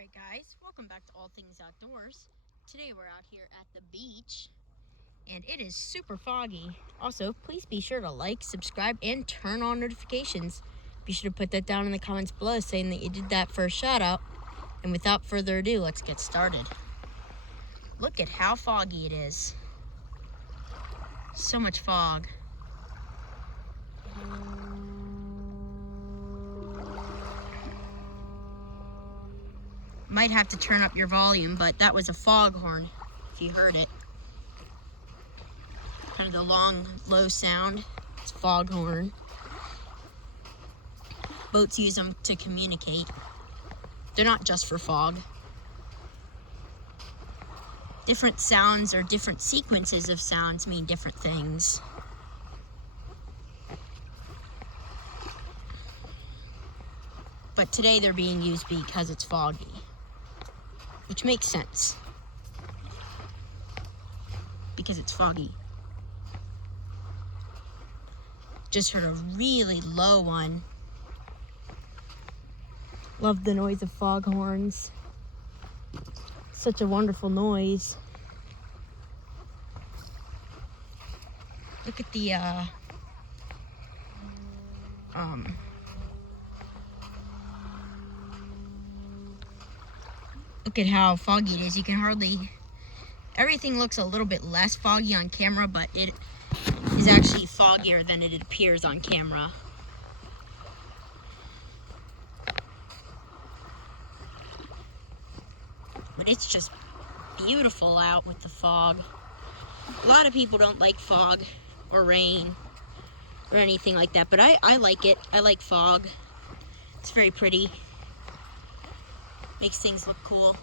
Alright guys, welcome back to All Things Outdoors. Today we're out here at the beach and it is super foggy. Also, please be sure to like, subscribe, and turn on notifications. Be sure to put that down in the comments below saying that you did that for a shout out. And without further ado, let's get started. Look at how foggy it is. So much fog. Might have to turn up your volume, but that was a foghorn, if you heard it. Kind of the long, low sound. It's a foghorn. Boats use them to communicate. They're not just for fog. Different sounds or different sequences of sounds mean different things. But today they're being used because it's foggy. Which makes sense. Because it's foggy. Just heard a really low one. Love the noise of foghorns. Such a wonderful noise. Look at the look at how foggy it is. You can hardly... Everything looks a little bit less foggy on camera, but it is actually foggier than it appears on camera. But it's just beautiful out with the fog. A lot of people don't like fog or rain or anything like that, but I like it. I like fog. It's very pretty. Makes things look cool.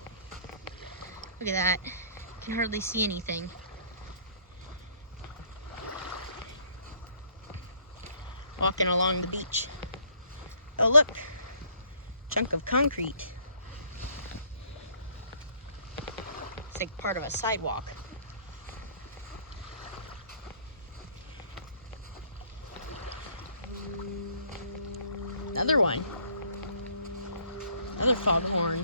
Look at that. You can hardly see anything. Walking along the beach. Oh look, chunk of concrete. It's like part of a sidewalk. Another one. Another foghorn.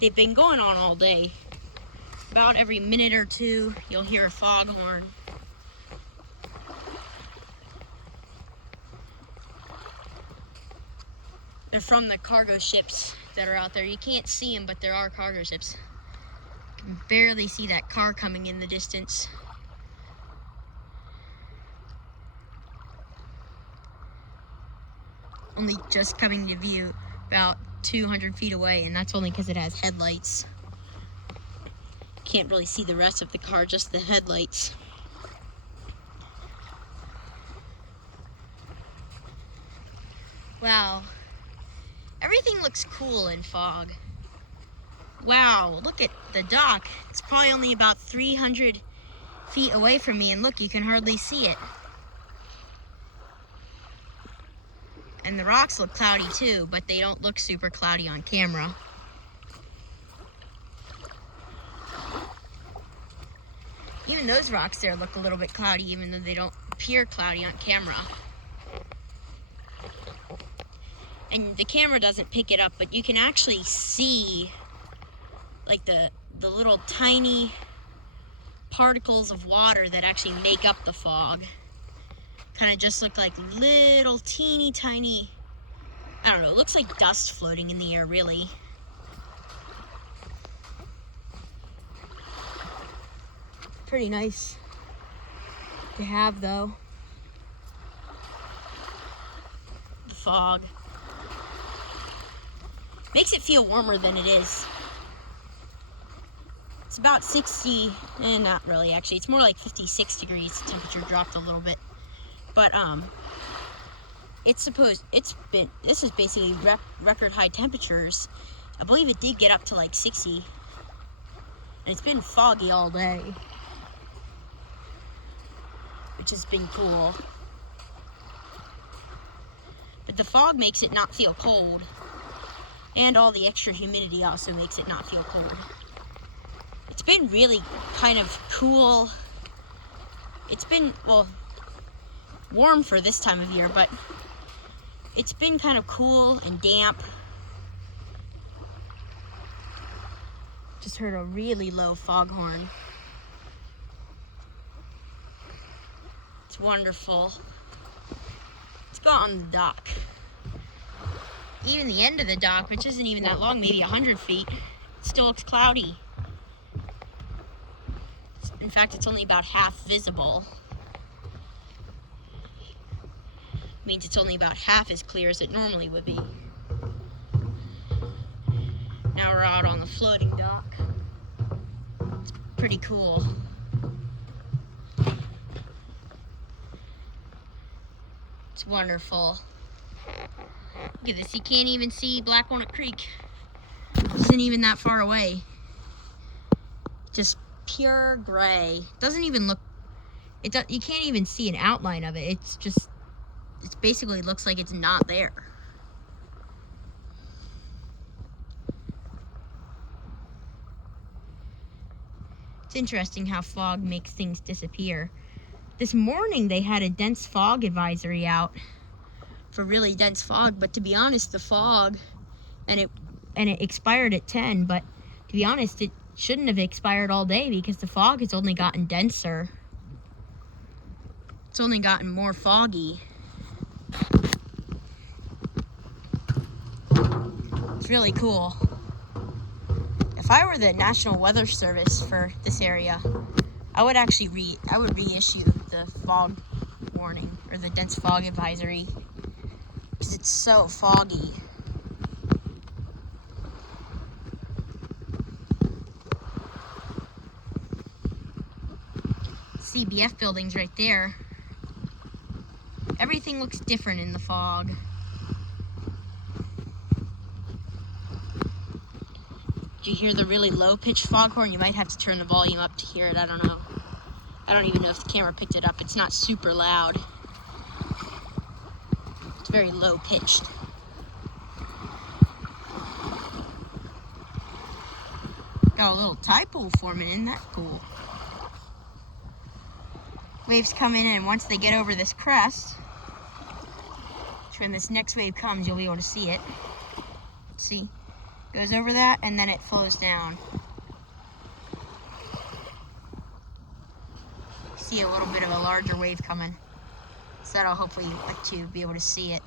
They've been going on all day. About every minute or two, you'll hear a foghorn. They're from the cargo ships that are out there. You can't see them, but there are cargo ships. You can barely see that car coming in the distance. Only just coming to view about 200 feet away, and that's only because it has headlights. Can't really see the rest of the car, just the headlights. Wow. Everything looks cool in fog. Wow, look at the dock. It's probably only about 300 feet away from me, and look, you can hardly see it. And the rocks look cloudy too, but they don't look super cloudy on camera. Even those rocks there look a little bit cloudy, even though they don't appear cloudy on camera. And the camera doesn't pick it up, but you can actually see like the little tiny particles of water that actually make up the fog. Kind of just look like little teeny tiny, I don't know, it looks like dust floating in the air, really. Pretty nice to have, though. The fog makes it feel warmer than it is. It's about 60, and not really actually, it's more like 56 degrees. The temperature dropped a little bit. But this is basically record high temperatures. I believe it did get up to like 60. And it's been foggy all day, which has been cool. But the fog makes it not feel cold. And all the extra humidity also makes it not feel cold. It's been really kind of cool. It's been, well, warm for this time of year, but It's been kind of cool and damp. Just heard a really low foghorn. It's wonderful. Let's go out on the dock. Even the end of the dock, which isn't even that long, maybe 100 feet, it still looks cloudy. In fact, it's only about half visible. Means it's only about half as clear as it normally would be. Now we're out on the floating dock. It's pretty cool. It's wonderful. Look at this, you can't even see Black Walnut Creek. It isn't even that far away. Just pure gray. Doesn't even look, you can't even see an outline of it. It's just, it basically looks like it's not there. It's interesting how fog makes things disappear. This morning they had a dense fog advisory out for really dense fog, but to be honest, the fog, and it expired at 10, but to be honest, it shouldn't have expired all day because the fog has only gotten denser. It's only gotten more foggy. It's really cool. If I were the National Weather Service for this area, I would actually reissue the fog warning or the dense fog advisory because it's so foggy. CBF building's right there. Everything looks different in the fog. Do you hear the really low-pitched foghorn? You might have to turn the volume up to hear it. I don't know. I don't even know if the camera picked it up. It's not super loud. It's very low-pitched. Got a little tide pool forming. Isn't that cool? Waves come in, and once they get over this crest, when this next wave comes, you'll be able to see it. See? Goes over that, and then it flows down. See a little bit of a larger wave coming. So that'll hopefully let you be able to see it.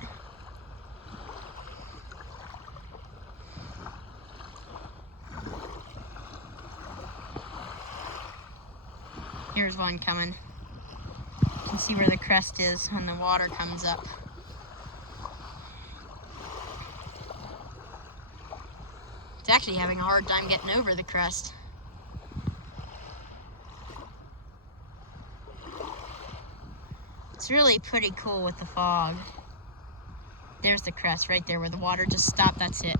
Here's one coming. You can see where the crest is when the water comes up. It's actually having a hard time getting over the crest. It's really pretty cool with the fog. There's the crest right there where the water just stopped. That's it.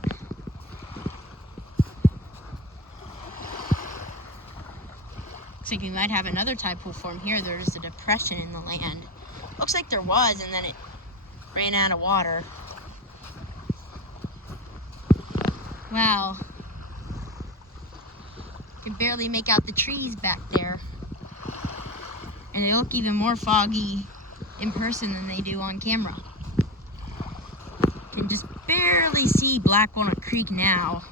Looks like we might have another tide pool form here. There's a depression in the land. Looks like there was, and then it ran out of water. Wow. You can barely make out the trees back there. And they look even more foggy in person than they do on camera. You can just barely see Black Walnut Creek now.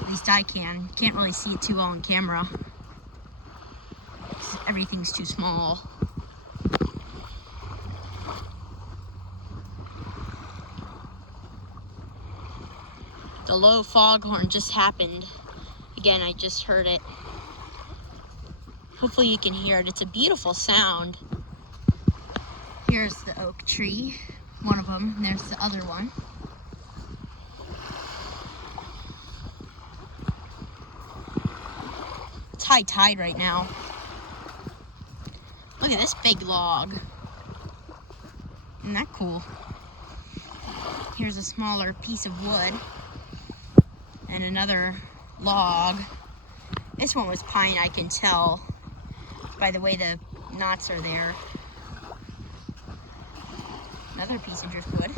At least I can. Can't really see it too well on camera. Everything's too small. The low foghorn just happened. Again, I just heard it. Hopefully you can hear it. It's a beautiful sound. Here's the oak tree, one of them. There's the other one. It's high tide right now. Look at this big log. Isn't that cool? Here's a smaller piece of wood. And another log. This one was pine, I can tell by the way the knots are there. Another piece of driftwood.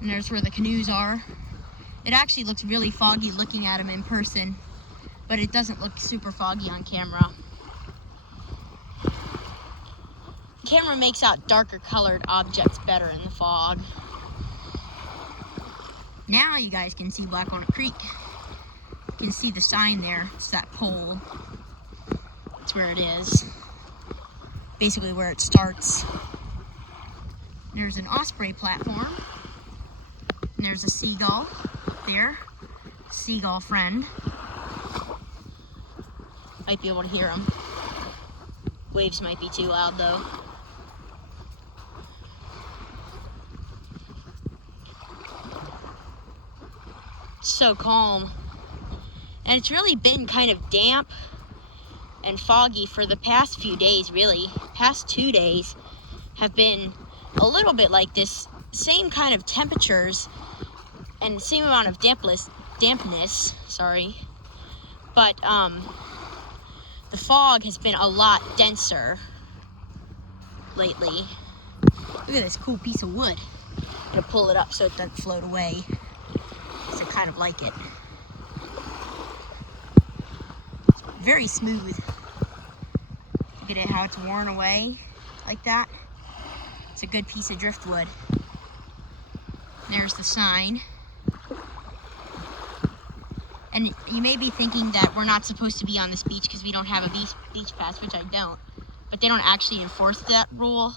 And there's where the canoes are. It actually looks really foggy looking at them in person, but it doesn't look super foggy on camera. camera makes out darker colored objects better in the fog. Now you guys can see Black Walnut Creek. You can see the sign there. It's that pole. That's where it is. Basically where it starts. There's an osprey platform. And there's a seagull there. Seagull friend. Might be able to hear him. Waves might be too loud though. It's so calm. And it's really been kind of damp and foggy for the past few days, really. Past 2 days have been a little bit like this. Same kind of temperatures and same amount of dampness, sorry. But the fog has been a lot denser lately. Look at this cool piece of wood. I'm gonna pull it up so it doesn't float away. So I kind of like it. It's very smooth. Look at it, how it's worn away like that. It's a good piece of driftwood. There's the sign. And you may be thinking that we're not supposed to be on this beach because we don't have a beach pass, which I don't. But they don't actually enforce that rule.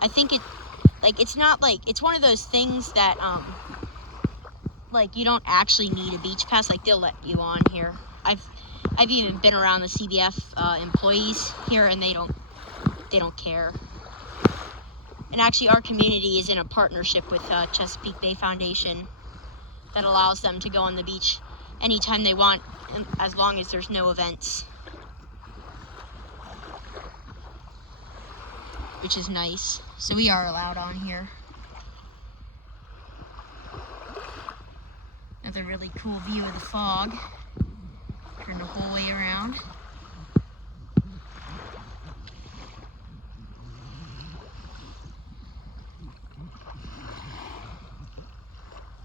I think it's not like, it's one of those things that, like, you don't actually need a beach pass. Like, they'll let you on here. I've even been around the CBF employees here, and they don't care. And actually, our community is in a partnership with Chesapeake Bay Foundation that allows them to go on the beach anytime they want, as long as there's no events. Which is nice. So we are allowed on here. Another really cool view of the fog. Turn the whole way around.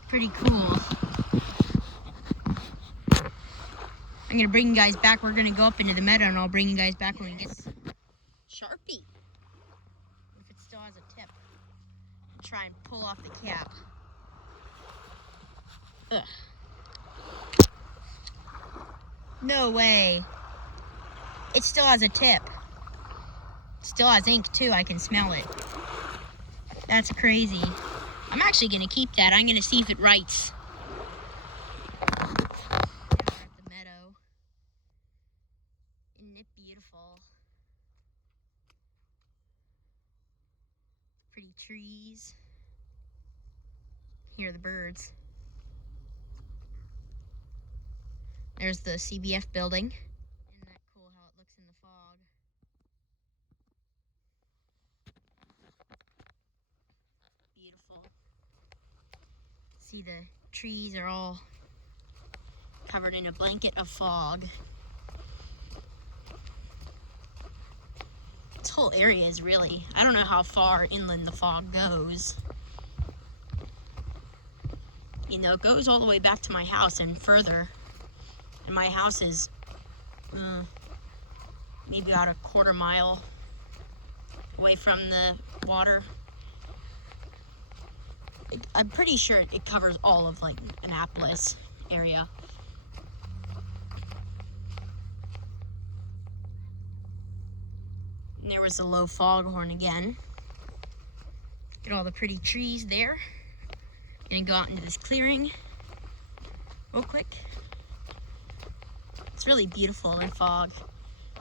Pretty cool. I'm gonna bring you guys back. We're gonna go up into the meadow and I'll bring you guys back when we get Sharpie. If it still has a tip. I'll try and pull off the cap. Ugh. No way. It still has a tip. It still has ink too. I can smell it. That's crazy. I'm actually gonna keep that. I'm gonna see if it writes. Beautiful. Pretty trees. Hear the birds. There's the CBF building. Isn't that cool how it looks in the fog? Beautiful. See, the trees are all covered in a blanket of fog. This whole area is really, I don't know how far inland the fog goes. You know, it goes all the way back to my house and further. And my house is maybe about a quarter mile away from the water. I'm pretty sure it covers all of like Annapolis area. And there was the low foghorn again. Get all the pretty trees there. Gonna go out into this clearing real quick. It's really beautiful in fog.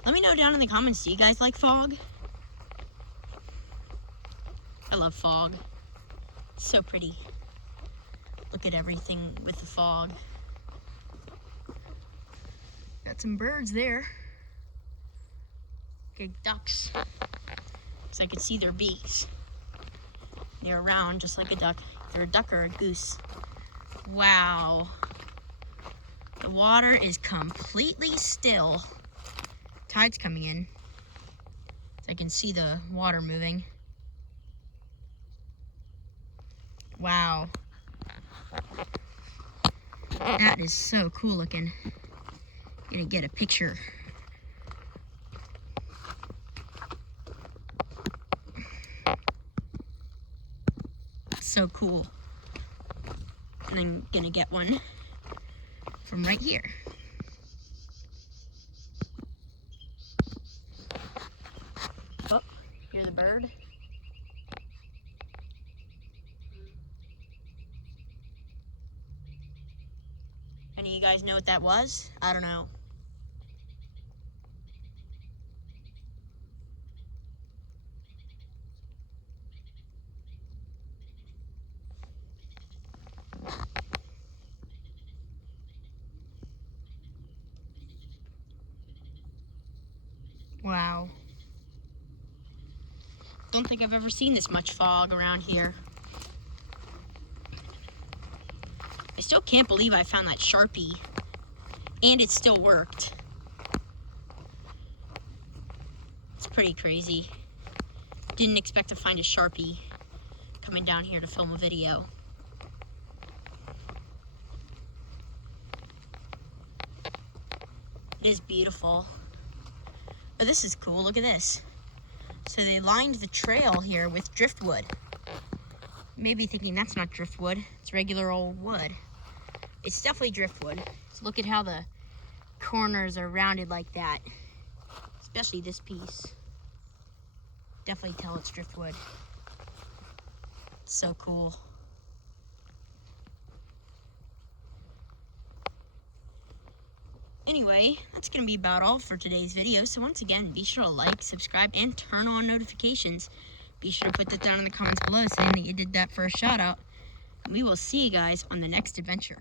Let me know down in the comments, do you guys like fog? I love fog. It's so pretty. Look at everything with the fog. Got some birds there. Okay, ducks. So I could see their beaks. They're round just like a duck. They're a duck or a goose. Wow. The water is completely still. Tide's coming in. So I can see the water moving. Wow. That is so cool looking. Gonna get a picture. so cool. And I'm gonna get one from right here. Oh, hear the bird? Any of you guys know what that was? I don't know. Wow. Don't think I've ever seen this much fog around here. I still can't believe I found that Sharpie and it still worked. It's pretty crazy. Didn't expect to find a Sharpie coming down here to film a video. It is beautiful. But this is cool, look at this. So they lined the trail here with driftwood. Maybe thinking that's not driftwood, it's regular old wood. It's definitely driftwood. So look at how the corners are rounded like that. Especially this piece. Definitely tell it's driftwood. It's so cool. Anyway, that's going to be about all for today's video. So once again, be sure to like, subscribe, and turn on notifications. Be sure to put that down in the comments below saying that you did that for a shout out. And we will see you guys on the next adventure.